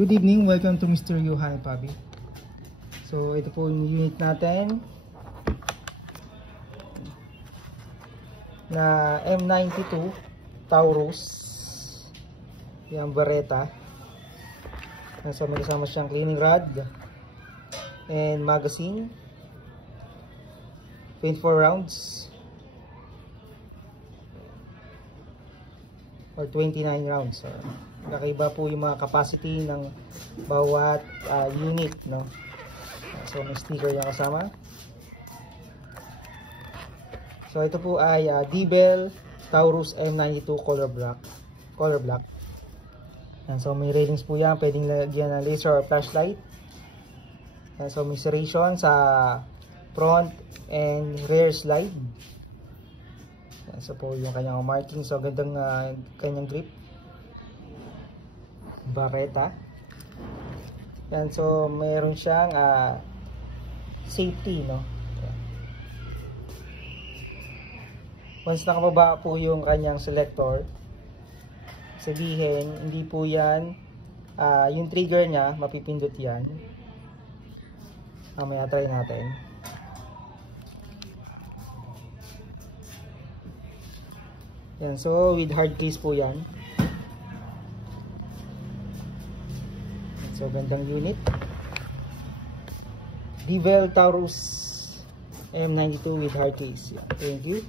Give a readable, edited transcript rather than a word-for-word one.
Good evening, welcome to Mr. Johan Pabi. So ito po yung unit natin na M92 Taurus, yung Beretta. So may kasama siyang cleaning rod and magazine, 24 rounds or 29 rounds. So, kakaiba po yung mga capacity ng bawat unit, no? So may sticker yung kasama. So ito po ay Dibel Taurus M92 color black. And so may railings po yan, pwedeng lagyan ng laser or flashlight. And so may serration sa front and rear slide. And so po yung kanyang marking, so gandang kanyang grip. Beretta. Yan, so meron siyang safety, no? Once nakababa po yung kanyang selector, sabihin hindi po yan yung trigger niya, mapipindot yan. Mamaya try natin. Yan, so with hard case po yan. So gandang unit, Dibel Taurus M92 with hard case. Thank you.